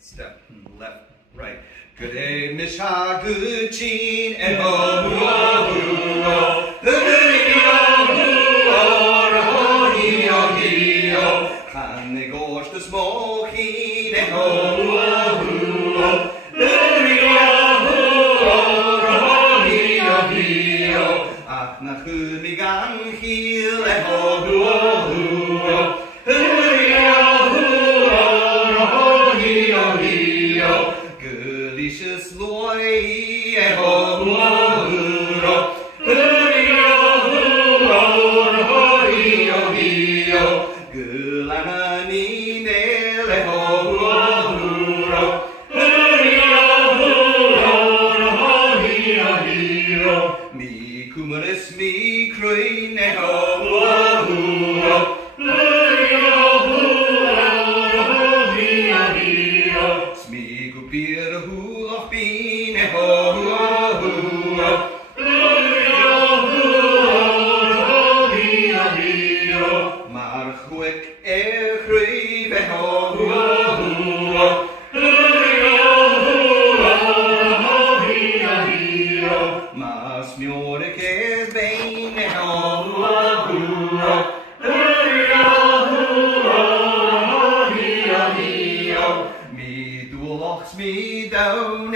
step, left, right. Good day, Mishaguchin, and ho-ho-ho-ho. Ho-ho-ho-ho-ho-ho-ho-ho-ho. Hanegosh the smoking, and ho-ho-ho-ho-ho. Ho-ho-ho-ho-ho-ho-ho-ho. Achnachumigan heel, and ho-ho-ho-ho-ho. Delicious loy, ho-ho-ho-ho, ho-ho-ho-ho-ho-ho-ho, gulanine, ho-ho-ho-ho, ho-ho-ho-ho-ho-ho, mi kumaris mi kruin, ho-ho-ho-ho. Beer who of bean, ho-ho-ho-ho, ho-ho-ho-ho-ho-ho, Marchwick echrif, ho-ho-ho-ho, ho-ho-ho-ho-ho-ho, Mas miorik bein, ho-ho-ho-ho, ho-ho-ho-ho-ho-ho, me down